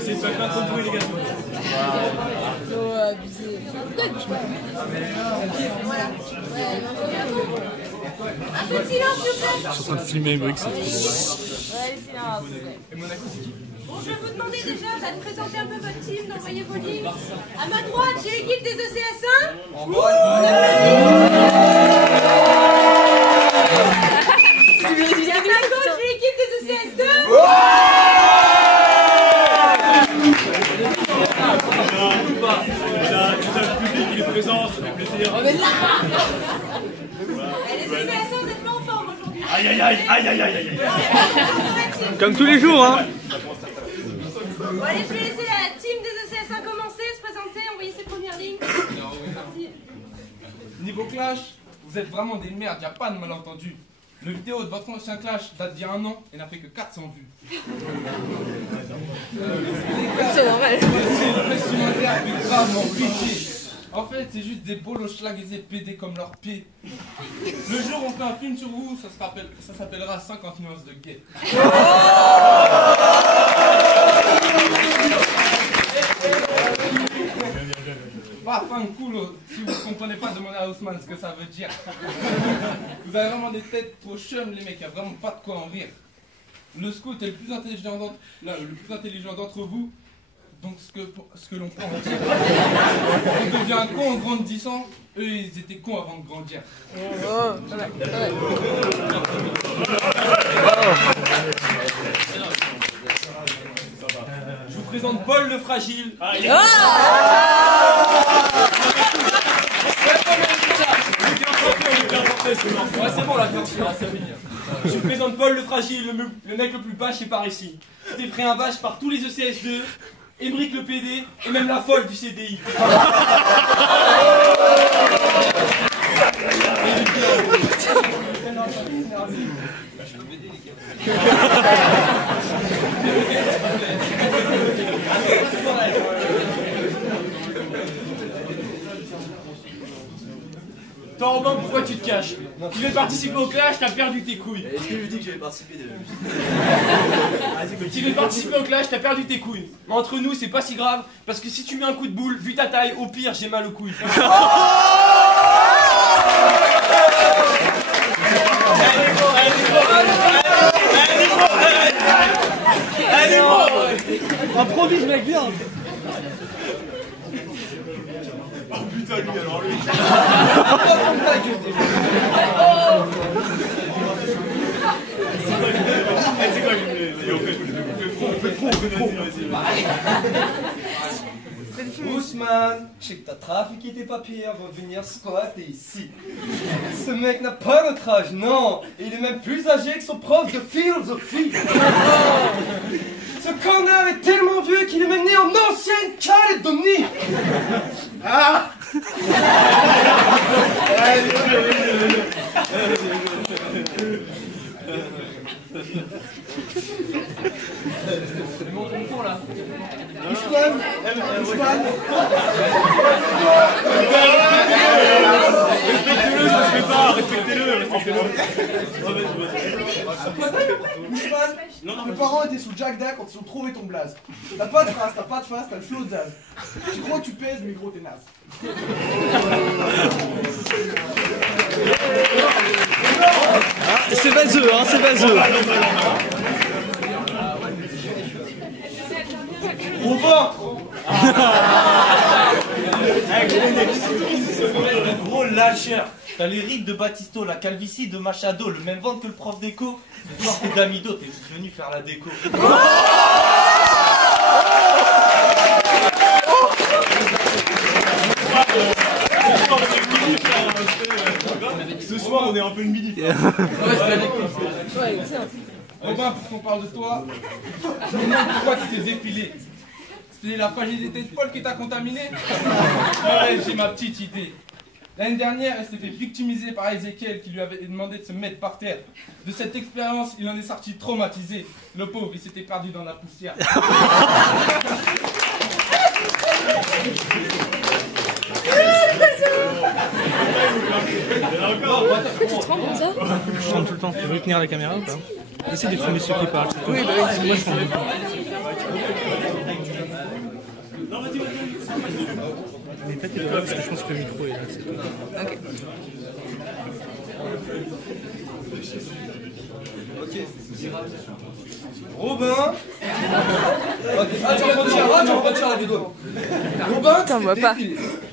C'est pas fait un trop de bruit, les gars. Oh, abusé. Pourquoi tu vois? Voilà. Un peu de silence, s'il vous plaît. Je suis en train de filmer Brick, c'est trop drôle. Ouais, silence, s'il vous plaît. Bon, je vais vous demander déjà de présenter un peu votre team, d'envoyer vos lignes. À ma droite, j'ai l'équipe des ECS1. Et à ma gauche, j'ai l'équipe des ECS2. Le public, il est présent, ça fait plaisir. Les ECS1, vous êtes pas en forme aujourd'hui. Aïe, aïe, aïe, aïe, aïe, aïe, aïe. Comme tous les jours, hein. Bon, allez, je vais laisser la team des ECS1 commencer, se présenter, envoyer ses premières lignes. Parti. Niveau clash, vous êtes vraiment des merdes, y a pas de malentendu. Le vidéo de votre ancien clash date d'il y a 1 an et n'a fait que 400 vues. C'est normal. C'est le vestimentaire mais gravement cliché. En fait, c'est juste des bolos schlaguisés pédés comme leurs pieds. Le jour où on fait un film sur vous, ça s'appellera 50 nuances de gay. Pas fin cool, si vous ne comprenez pas, demandez à Haussmann ce que ça veut dire. Vous avez vraiment des têtes trop chum, les mecs, il n'y a vraiment pas de quoi en rire. Le scout est le plus intelligent d'entre vous, donc ce que l'on prend en dire. On devient con en grandissant, eux ils étaient cons avant de grandir. Je vous présente Paul le fragile. Ouais, c'est bon là, c'est fini. Je vous présente Paul le fragile, le mec le plus bâche est par ici. C'était pris un bâche par tous les ECS2, Émeric le PD et même la folle du CDI. Torban, pourquoi tu te caches? Tu veux participer au clash, t'as perdu tes couilles. Est-ce que je dis que j'avais participé déjà? Tu veux participer au clash, t'as perdu tes couilles. Mais entre nous, c'est pas si grave, parce que si tu mets un coup de boule, vu ta taille, au pire, j'ai mal aux couilles. Improvise, mec, viens. Oh putain, lui alors lui. C'est quoi, on fait front, Ousmane, je sais que t'as trafiqué tes papiers avant de venir squatter ici. Ce mec n'a pas notre âge, non. Et il est même plus âgé que son prof de philosophie. Ce connard est tellement vieux qu'il est même né en ancienne Calédonie. Ah. Montre ton cours là. Ousmane, Respectez-le, ça se fait pas, respectez-le. Ousmane, mes parents étaient sous Jack Da quand ils ont trouvé ton blaze. T'as pas de face, t'as le flow de Zaz. Tu crois que tu pèses, mais gros, t'es naze. C'est vaseux, hein, c'est vaseux. Gros ventre. Gros lâcheur. T'as les rides de Battisto, la calvitie de Machado, le même ventre que le prof d'éco. Ce soir t'es d'Amido, t'es juste venu faire la déco. Ce soir, on est un peu une midi. Robin, puisqu'on parle de toi, je me demande pourquoi tu t'es dépilé. C'était la fragilité de Paul qui t'a contaminé? Ouais, j'ai ma petite idée. L'année dernière, elle s'est fait victimiser par Ezekiel qui lui avait demandé de se mettre par terre. De cette expérience, il en est sorti traumatisé. Le pauvre, il s'était perdu dans la poussière. Pourquoi tu te rends comme ça? Je chante tout le temps. Tu veux tenir la caméra ou pas? Essaye de filmer ceux qui parlent. Oui, bah oui, moi je prends. Non, vas-y. Mais peut-être de là, parce que je pense que le micro est là. Ok. Ok. Robin. Ok. Ah, tu retires la vidéo. Robin, Putain, moi pas.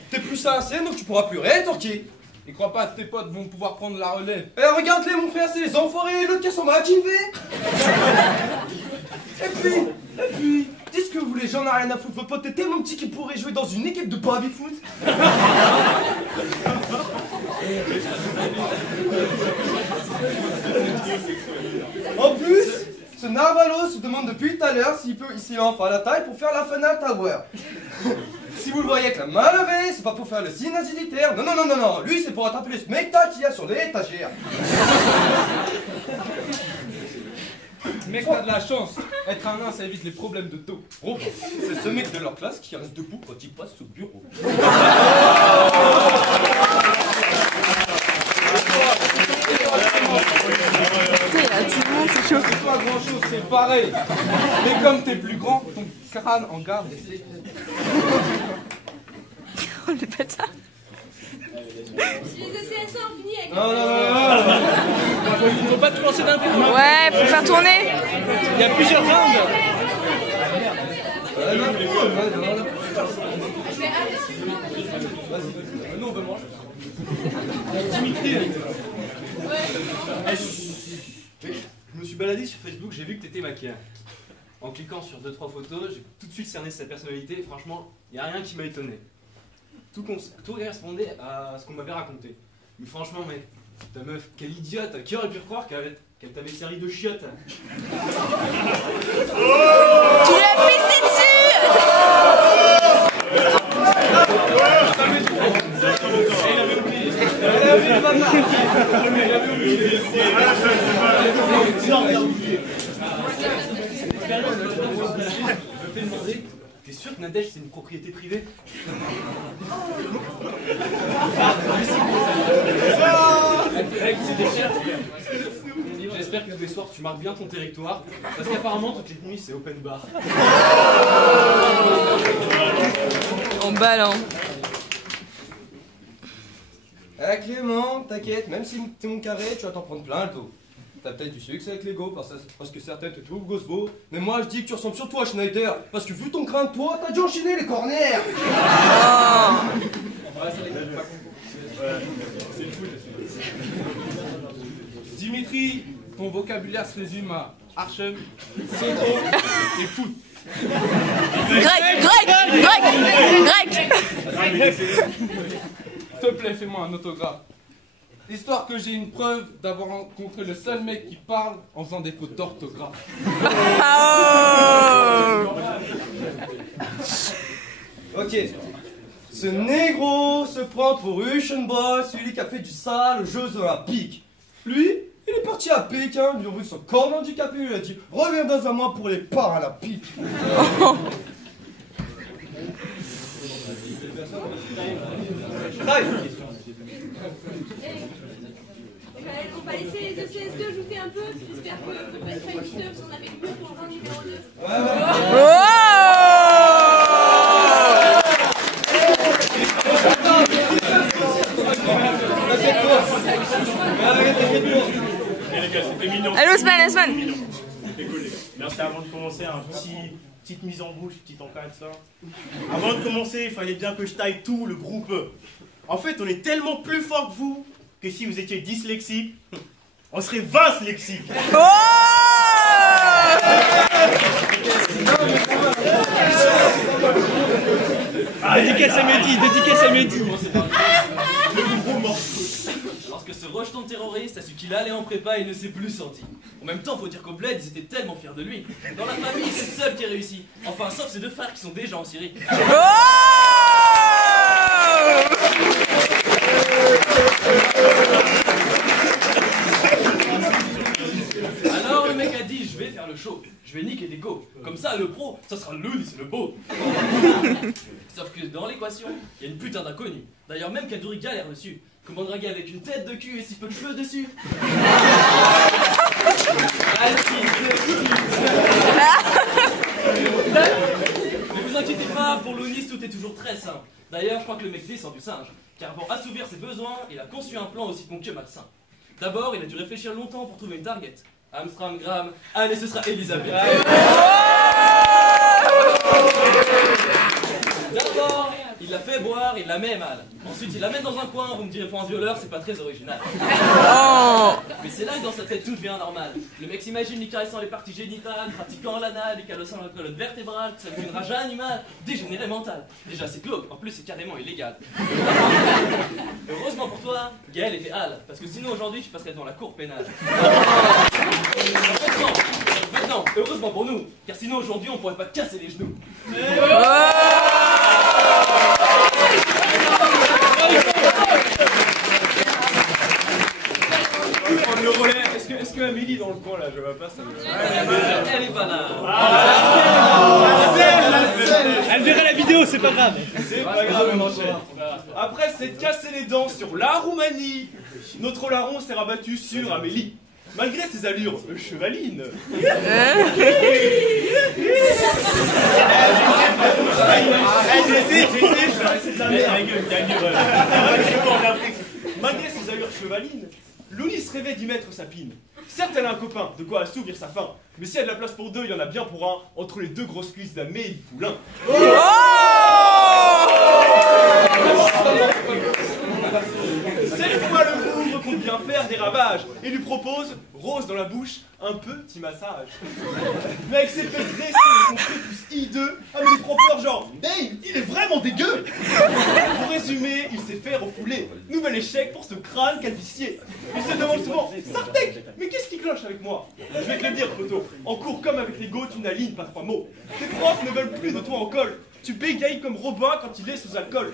T'es plus ça à scène, donc tu pourras plus rétorquer. Et crois pas que tes potes vont pouvoir prendre la relève. Eh, regarde-les, mon frère, c'est les enfoirés, l'autre qui a son match, il fait. Et puis, dis ce que vous voulez, j'en ai rien à foutre. Votre pote est tellement petit qu'il pourrait jouer dans une équipe de baby-foot. En plus, ce Narvalos se demande depuis tout à l'heure s'il a enfin la taille pour faire la Final Tower. Si vous le voyez avec la main levée, c'est pas pour faire le signe agilitaire. Non, lui c'est pour attraper les spectacles qu'il y a sur l'étagère. Mec, t'as de la chance. Être un nain, ça évite les problèmes de dos. Robin, c'est ce mec de leur classe qui reste debout quand il passe au bureau. Tout le monde, c'est chaud. C'est pas grand chose, c'est pareil. Mais comme t'es plus grand, ton crâne en garde. Oh, le bâtard. Les ECS ont fini avec Non. Faut pas tout lancer d'un coup. Ouais, faut faire tourner. Il y a plusieurs rounds. Nous on veut manger. Je me suis baladé sur Facebook, j'ai vu que t'étais maquillée. En cliquant sur 2-3 photos, j'ai tout de suite cerné sa personnalité et franchement, il n'y a rien qui m'a étonné. Tout correspondait à ce qu'on m'avait raconté. Mais franchement, mec, ta meuf, quelle idiote, qui aurait pu croire qu'elle t'avait servi de chiotte? Tu l'as pissé dessus. Je me fais demander, t'es sûr que Nadège c'est une propriété privée? J'espère que tous les soirs tu marques bien ton territoire, parce qu'apparemment toutes les nuits c'est open bar. En ballant. Eh Clément, t'inquiète, même si t'es mon carré, tu vas t'en prendre plein le dos. T'as peut-être du succès avec l'ego parce que certains te trouvent gosse beau, mais moi je dis que tu ressembles surtout à Schneider, parce que vu ton crin de poids, t'as dû enchaîner les corners. Dimitri, ton vocabulaire se résume à Archem, Soto et foot. Grec. S'il te plaît, fais-moi un autographe. Histoire que j'ai une preuve d'avoir rencontré le seul mec qui parle en faisant des fautes d'orthographe. Ok. Ce négro se prend pour Usain, celui qui a fait du sale aux Jeux Olympiques. Lui, il est parti à Pékin, lui a vu son corps handicapé, il lui a dit « Reviens dans un mois pour les Paralympiques ». On va laisser les ECS2 jouer un peu. J'espère que vous ne faites pas une teuf si on avait plus pour le round numéro 2. Allô, Osman. Merci. Avant de commencer, petite mise en bouche, petite encadre, ça. Avant de commencer, il fallait bien que je taille tout le groupe. En fait, on est tellement plus fort que vous que si vous étiez dyslexique, on serait 20 lexiques. Dédicace à Mehdi. Lorsque ce rejeton de terroriste a su qu'il allait en prépa et ne s'est plus sorti. En même temps, faut dire qu'au bled, ils étaient tellement fiers de lui. Dans la famille, c'est le seul qui a réussi. Enfin, sauf ses deux frères qui sont déjà en Syrie. Alors le mec a dit, je vais faire le show, je vais niquer des go. Comme ça, le pro, ça sera le c'est le beau. Sauf que dans l'équation, il y a une putain d'inconnu. D'ailleurs, même Kaduri galère dessus. Comment draguer avec une tête de cul et si peu de cheveux dessus? Ne vous inquiétez pas, pour l'ONIS, tout est toujours très simple. D'ailleurs, je crois que le mec descend du singe. Car pour assouvir ses besoins, il a conçu un plan aussi con que malsain. D'abord, il a dû réfléchir longtemps pour trouver une target. Amstram, Graham, allez, ce sera Elisabeth. D'abord, il l'a fait boire, il la met mal. Ensuite, il la met dans un coin, vous me direz pour un violeur, c'est pas très original. Mais c'est là que dans sa tête tout devient normal. Le mec s'imagine lui caressant les parties génitales, pratiquant l'anal, lui calossant la colonne vertébrale, ça devient une rage animale, dégénéré mental. Déjà c'est glauque, en plus c'est carrément illégal. Heureusement pour toi, Gaël était hal, parce que sinon aujourd'hui tu passerais devant la cour pénale. Maintenant, heureusement pour nous, car sinon aujourd'hui on pourrait pas te casser les genoux. Le relais, est-ce que Amélie dans le coin là, je vois pas ça. Elle est pas là. Elle verra la vidéo, c'est pas grave. C'est pas grave, on enchaîne. Après s'être cassé les dents sur la Roumanie, notre larron s'est rabattu sur Amélie. Malgré ses allures chevalines. Malgré ses allures chevalines, Lounis rêvait d'y mettre sa pine. Certes, elle a un copain, de quoi assouvir sa faim. Mais si elle a de la place pour deux, il y en a bien pour un, entre les deux grosses cuisses d'Amélie Poulain. Cette fois, le bougre compte bien faire des ravages et lui propose, rose dans la bouche, un petit massage. Mais avec ses fesses dressées et son prépuce hideux, Amélie prend peur genre « Hey, il est vraiment dégueu !» Pour résumer, il s'est fait refouler. Nouvel échec pour ce crâne calvicier. Il se demande souvent « Sartek, mais qu'est-ce qui cloche avec moi ?» Je vais te le dire, poteau. En cours comme avec les go, tu n'alignes pas 3 mots. Tes profs ne veulent plus de toi en colle. Tu bégayes comme Robin quand il est sous alcool.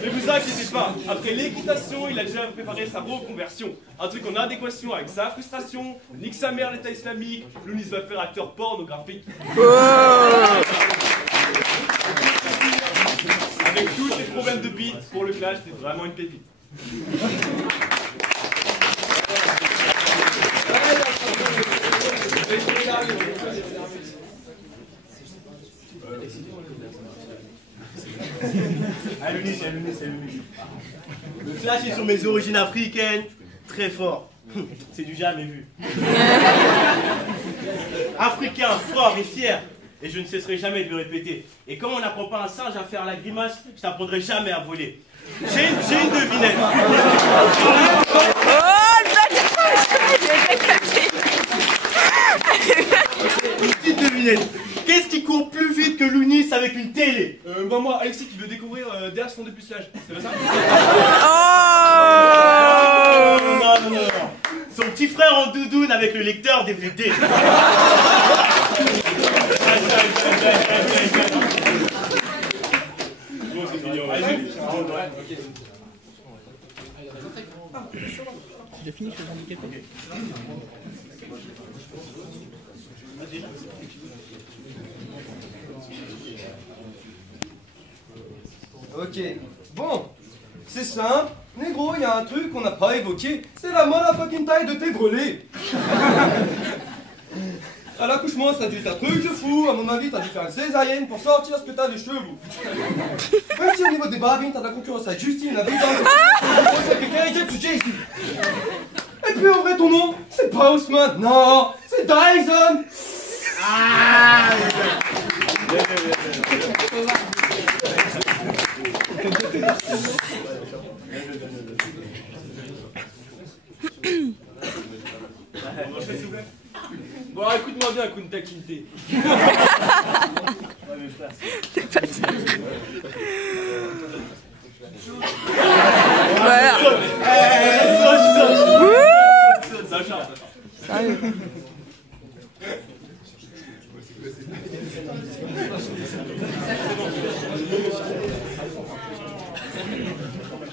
Mais vous inquiétez pas, après l'équitation, il a déjà préparé sa reconversion. Un truc en adéquation avec sa frustration. Nique sa mère l'état islamique, Lounis va faire acteur pornographique. Avec tous ces problèmes de beat, pour le clash, c'est vraiment une pépite. Lounis. Le flash est sur mes origines africaines, très fort. C'est du jamais vu. Africain, fort et fier. Et je ne cesserai jamais de le répéter. Et comme on n'apprend pas un singe à faire la grimace, je t'apprendrai jamais à voler. J'ai une devinette. Une petite devinette. Qu'est-ce qui court plus vite que Lounis avec une télé? Moi, Alexis qui veut découvrir derrière son dépucelage. C'est pas ça? Non. Son petit frère en doudoune avec le lecteur DVD. Tu as fini chez les handicapés? Ok, bon, c'est simple. Négro, il y a un truc qu'on n'a pas évoqué. C'est la motherfucking taille de tes brûlés. À l'accouchement, ça a dû être un truc de fou. À mon avis, t'as dû faire une césarienne pour sortir ce que t'as des cheveux. Même si au niveau des babines, t'as de la concurrence avec Justine, la vie Et puis en vrai, ton nom, c'est pas Ousmane. Non, c'est Dyson. Bon, écoute-moi bien, Kunta Kinte. T'es pas ça. Voilà. Sérieux.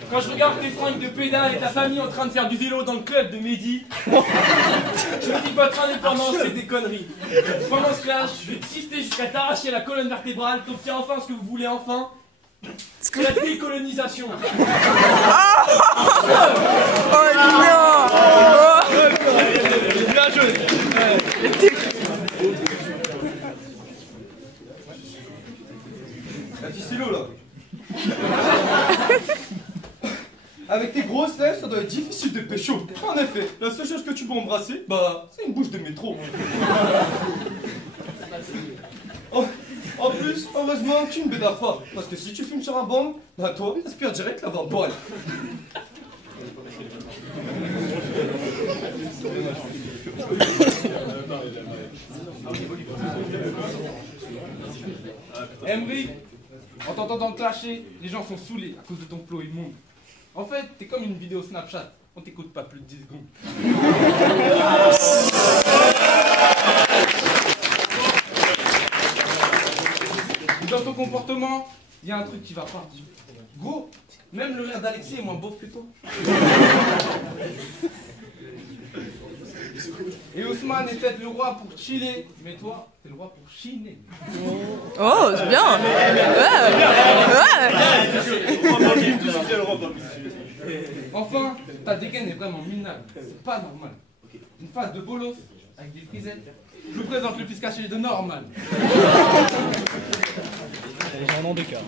Quand je regarde tes fringues de pédale et ta famille en train de faire du vélo dans le club de Mehdi, je me dis que votre indépendance c'est des conneries. Pendant ce clash, je vais insister jusqu'à t'arracher la colonne vertébrale, t'obtiens enfin ce que vous voulez enfin. C'est la décolonisation. Oh non. La ficello là. Avec tes grosses lèvres, ça doit être difficile de pécho. En effet, la seule chose que tu peux embrasser, bah, c'est une bouche de métro. En plus, heureusement que tu ne bédaves pas. Parce que si tu fumes sur un bong, bah toi, aspire direct la vampole. Emery, en t'entendant te lâcher, les gens sont saoulés à cause de ton flow immonde. En fait, t'es comme une vidéo Snapchat, on t'écoute pas plus de 10 secondes. Dans ton comportement, il y a un truc qui va pas. Gros, même le rire d'Alexis est moins beau que toi. Et Ousmane est peut-être le roi pour chiller, mais toi, t'es le roi pour chiner. Oh, c'est bien. Enfin, ta dégaine est vraiment minable. C'est pas normal. Une face de bolos avec des frisettes. Je vous présente le fils caché de Normal. Légèrement d'écart.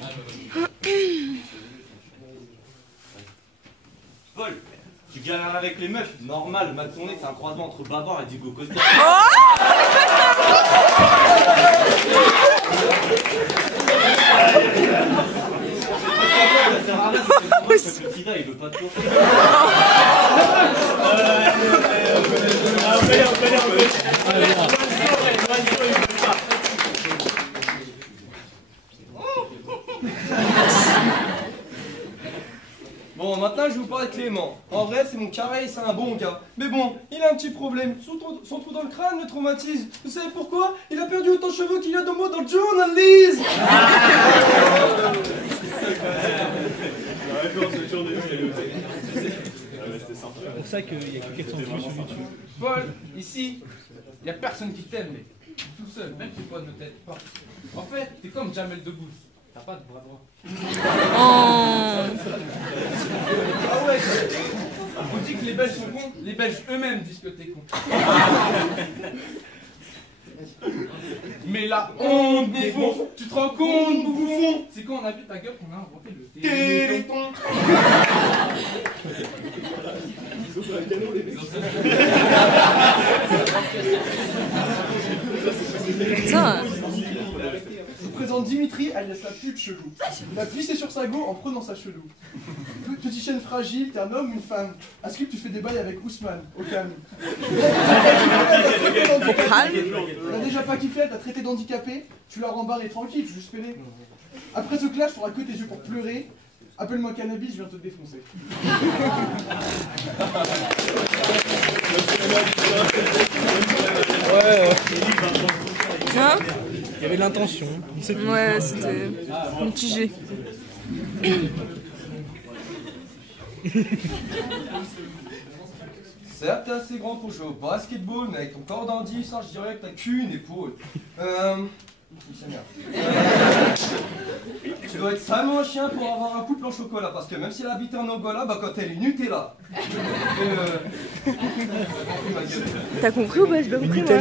Paul, tu galères avec les meufs, normal, mal tourné, c'est un croisement entre Babar et Diego Costa. Le sida, il veut pas de toi. Bon, maintenant je vais vous parler de Clément. En vrai, c'est mon carré, c'est un bon gars. Mais bon, il a un petit problème. Son trou dans le crâne le traumatise. Vous savez pourquoi? Il a perdu autant de cheveux qu'il y a de mots dans le journalisme. C'est pour ça qu'il y a que 400 vues sur YouTube. Paul, ici, il n'y a personne qui t'aime, mais tout seul, même si toi ne t'aides pas. En fait, t'es comme Jamel Debbouze. T'as pas de bras droit. Ah ouais, on dit que les Belges sont cons, les Belges eux-mêmes disent que t'es con. Mais la honte des bons, tu te rends compte, bouffon? C'est quand on a vu ta gueule qu'on a inventé le téléthon. Putain. Je vous présente Dimitri, alias la pute chelou. Il a pissé sur sa go en prenant sa chelou. Petit chêne fragile, t'es un homme ou une femme? À ce que tu fais des bails avec Ousmane, au calme. T'as déjà pas kiffé, t'as traité d'handicapé, tu l'as rembarré tranquille, tu juste pédé. Après ce clash, t'auras que tes yeux pour pleurer. Appelle-moi Cannabis, je viens te défoncer. Hein? Il y avait l'intention. Ouais, c'était mitigé. Certes, t'es assez grand pour jouer au basketball, mais avec ton corps d'Andy, ça, je dirais que t'as qu'une épaule. Tu dois être salement un chien pour avoir un couple en chocolat, parce que même si elle habite en Angola, bah quand elle est Nutella. T'as compris ou pas? J'ai pas compris moi.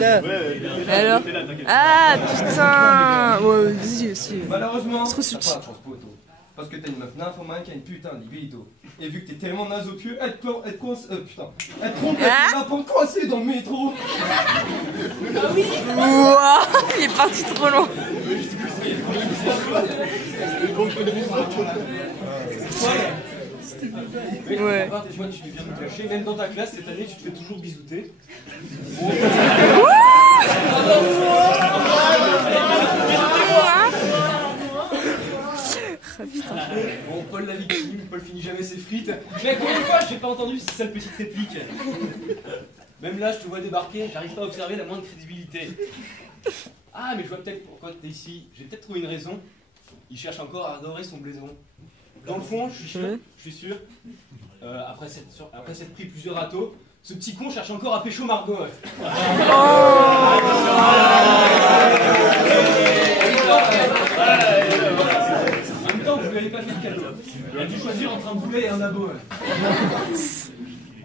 Alors? Ah putain. Ouais, vas-y aussi. Malheureusement, C'est trop t'as pas de subtil. chance, poteau. Parce que t'as une meuf nymphomane qui a une putain de libido. Et vu que t'es tellement naze au cul, elle te trompe avec la pompe coincée dans le métro. Ouah, il est parti trop loin. Ouais. Tu vois, tu viens de te lâcher, même dans ta classe, cette année, tu te fais toujours bisouter. Bon, Paul la victime, Paul finit jamais ses frites. Mais encore une fois, j'ai pas entendu cette sale petite réplique. Même là, je te vois débarquer, j'arrive pas à observer la moindre crédibilité. Ah, mais je vois peut-être pourquoi t'es ici. J'ai peut-être trouvé une raison. Il cherche encore à adorer son blason. Dans le fond, je suis sûr, après s'être pris plusieurs râteaux, ce petit con cherche encore à pécho Margot. En même temps, vous lui avez pas fait de cadeau. Elle a dû choisir entre un boulet et un abo.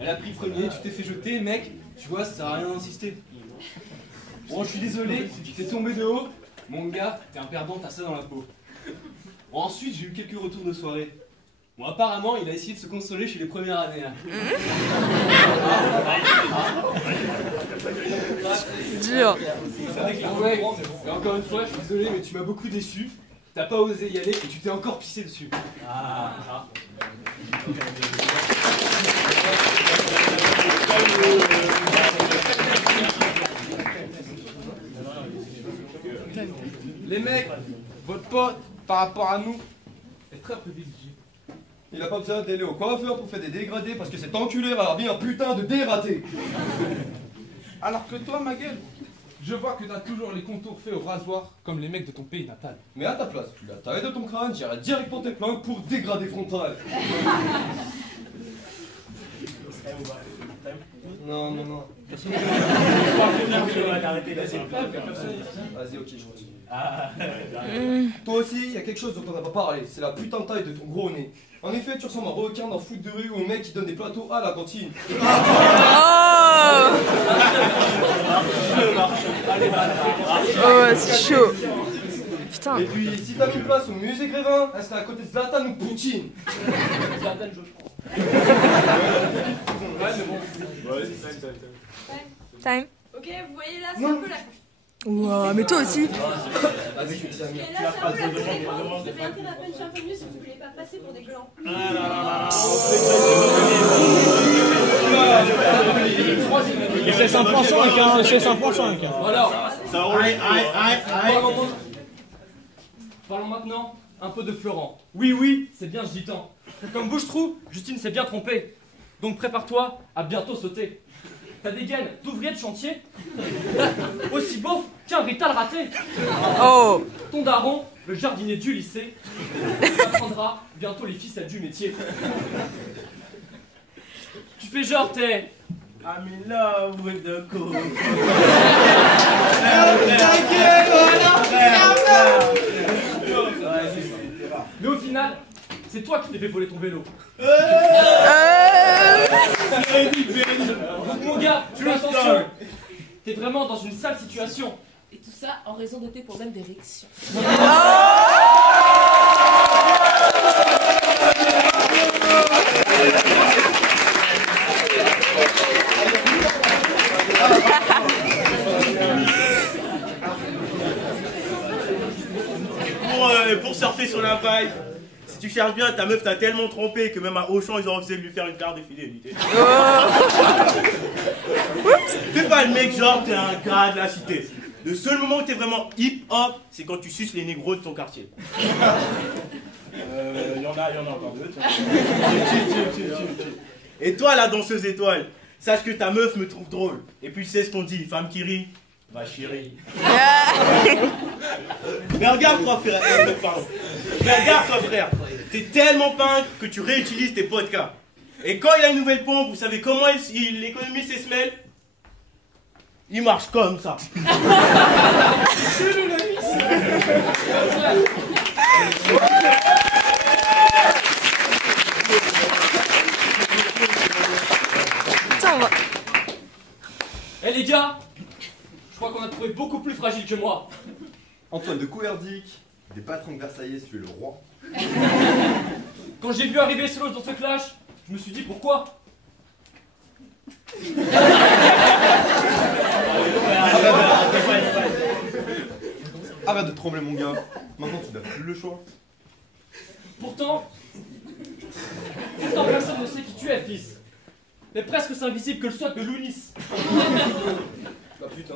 Elle a pris le premier, tu t'es fait jeter, mec, tu vois, ça sert à rien d'insister. Bon, je suis désolé, tu t'es tombé de haut. Mon gars, t'es un perdant, t'as ça dans la peau. Bon, ensuite, j'ai eu quelques retours de soirée. Bon, apparemment, il a essayé de se consoler chez les premières années. Hein. Dur. Ouais, et encore une fois, je suis désolé, mais tu m'as beaucoup déçu. T'as pas osé y aller et tu t'es encore pissé dessus. Les mecs, votre pote, par rapport à nous, est très privilégié. Il a pas besoin d'aller au coiffeur pour faire des dégradés parce que cet enculé a vie un putain de dératé. Alors que toi, ma gueule, je vois que t'as toujours les contours faits au rasoir comme les mecs de ton pays natal. Mais à ta place, tu la taille de ton crâne, j'irai direct pour tes plaintes pour dégradé frontal. Non, non, non. Vas-y, ok, je continue. Toi aussi, il y a quelque chose dont on n'a pas parlé, c'est la putain de taille de ton gros nez. En effet, tu ressembles à un requin d'un foot de rue ou au mec qui donne des plateaux à la cantine. Oh, c'est chaud. Putain. Et puis, si t'as mis une place au musée Grévin, reste à côté de Zlatan ou Poutine. Zlatan, je crois. Time. Ok, vous voyez là, c'est un peu la... Ouah, mais toi aussi. Avec une amie. Et là, c'est un peu la conséquence. Vous avez intérêt à puncher un peu mieux si vous voulez pas passer pour des glands. C'est un point 5, hein, c'est un point 5. Voilà. Ça roule. Parlons maintenant un peu de Florent. Oui, oui, c'est bien, je dis tant. Comme bouche-trou, Justine s'est bien trompée. Donc prépare-toi à bientôt sauter. T'as des gaines d'ouvrier de chantier. Aussi beauf qu'un Rital raté. Oh. Ton daron, le jardinier du lycée, apprendra bientôt les ficelles du métier. Tu fais genre t'es... I'm in love with the cool. Mais au final, c'est toi qui t'es fait voler ton vélo. Donc mon gars, tu fais attention. T'es vraiment dans une sale situation. Et tout ça en raison de tes problèmes d'érection. Pour surfer sur la paille, si tu cherches bien, ta meuf t'a tellement trompé que même à Auchan, ils ont refusé de lui faire une carte de fidélité. Fais pas le mec genre t'es un gars de la cité. Le seul moment où t'es vraiment hip-hop, c'est quand tu suces les négros de ton quartier. Y en a encore d'autres. Et toi, la danseuse étoile, sache que ta meuf me trouve drôle. Et puis, c'est ce qu'on dit, femme qui rit, va chérie. Mais regarde-toi, frère. Pardon. Mais regarde-toi, frère. T'es tellement pingre que tu réutilises tes podcasts. Et quand il a une nouvelle pompe, vous savez comment il économise ses semelles? Il marche comme ça. Putain, on va... Eh les gars, je crois qu'on a trouvé beaucoup plus fragile que moi. Antoine de Couerdic, des patrons de Versailles, tu es le roi. Quand j'ai vu arriver Solos dans ce clash, je me suis dit pourquoi. Arrête de trembler mon gars, maintenant tu n'as plus le choix. Pourtant personne ne sait qui tu es, fils. T'es presque aussi invisible que le SWAT de Lounis. Bah putain.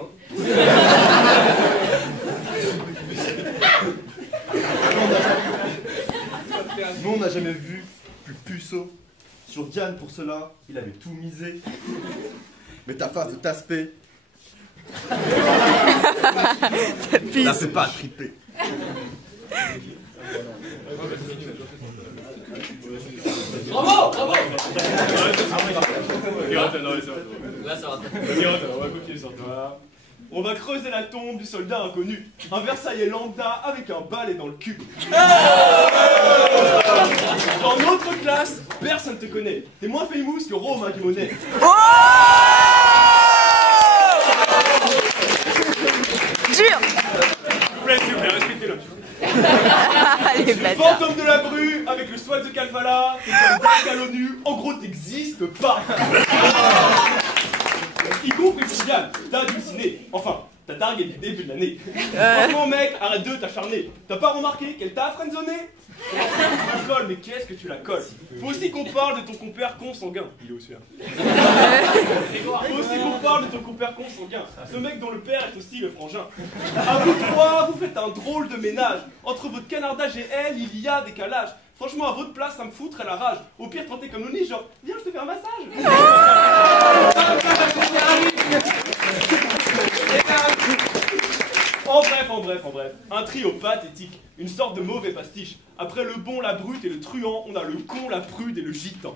Nous on n'a jamais vu plus puceau. Sur Diane pour cela, il avait tout misé. Mais ta face de taspé. Là c'est pas à triper. Bravo, bravo. Là ça va. On va continuer sur toi. On va creuser la tombe du soldat inconnu. Un Versaillais lambda avec un balai dans le cul. Dans notre classe, personne te connaît. T'es moins famous que Romain Guimonet. Les Le bâtards. fantôme de la bru avec le swag de Calfala, t'es comme Dark à l'ONU, en gros t'existes pas. Y compris pour Diane, t'as halluciné. Enfin, ta targue est du début de l'année. Franchement mec, arrête de t'acharner. T'as pas remarqué qu'elle t'a friendzonné? Tu la colles, mais qu'est-ce que tu la colles? Faut aussi qu'on parle de ton compère consanguin. Il est où celui-là? Faut aussi qu'on parle de ton compère consanguin. Ce mec dont le père est aussi le frangin. À vous trois, vous faites un drôle de ménage. Entre votre canardage et elle, il y a décalage. Franchement, à votre place, ça me foutrait la rage. Au pire, tentez comme Noni, genre, viens, je te fais un massage. En bref. Un trio pathétique. Une sorte de mauvais pastiche. Après le bon, la brute et le truand, on a le con, la prude et le gitan.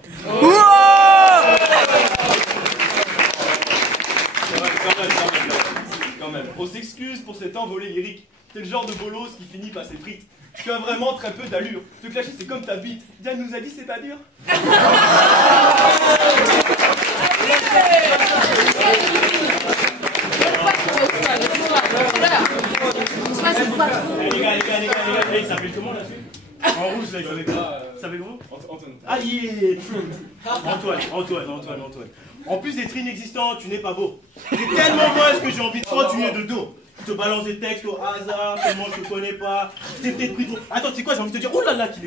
Quand même. On s'excuse pour cet envolé lyrique. T'es le genre de bolos qui finit par ses frites. Tu as vraiment très peu d'allure. Te clasher, c'est comme ta bite. Diane nous a dit, c'est pas dur. Les gars, il s'appelle comment là-dessus? En rouge là, il s'appelle quoi? Ça s'appelle comment? Antoine. Ah, Antoine. En plus d'être inexistant, tu n'es pas beau. T'es tellement moche que j'ai envie de continuer de dos. Je te balance des textes au hasard, tellement je te connais pas. Je t'ai peut-être pris trop. Attends, tu sais quoi, j'ai envie de te dire, oh là là, qu'il est